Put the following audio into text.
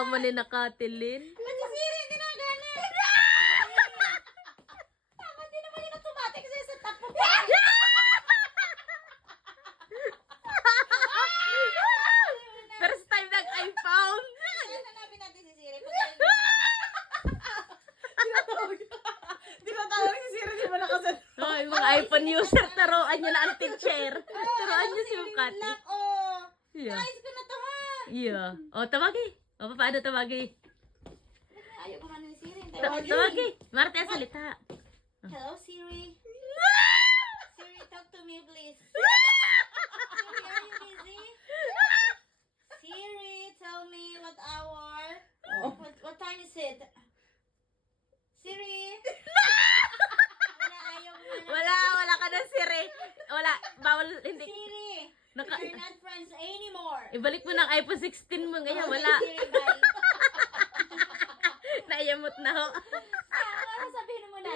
Kama ni nakatilin. Ba't si Siri hindi na gana? Tama, hindi naman yun automatic sa'yo sa top mo. First time nag-iPhone. Hanapin natin si Siri. Tinatawag si Siri, di ba nakasal? Oh, yung mga iPhone user, taroan niya na ang teacher. Taroan niya si Mukati. Lock, oh. Yeah. Ayos ko na to, ha? Yeah. Oh, tawagi. Oh, paano tawagi? Ayaw ko man ni Siri. Tawagi. Marte, salita. Hello, Siri. Siri, talk to me, please. Siri, are you busy? Siri, tell me what hour. What time is it? Siri. Wala, ayaw ko na. Wala ka na, Siri. Wala, bawal, hindi. Siri, Naka, we're not friends anymore. ibalik mo ng iPhone 16 mo, ngayon wala. Siri, bye. Naiyamot na ho. Ah, sabihin mo na,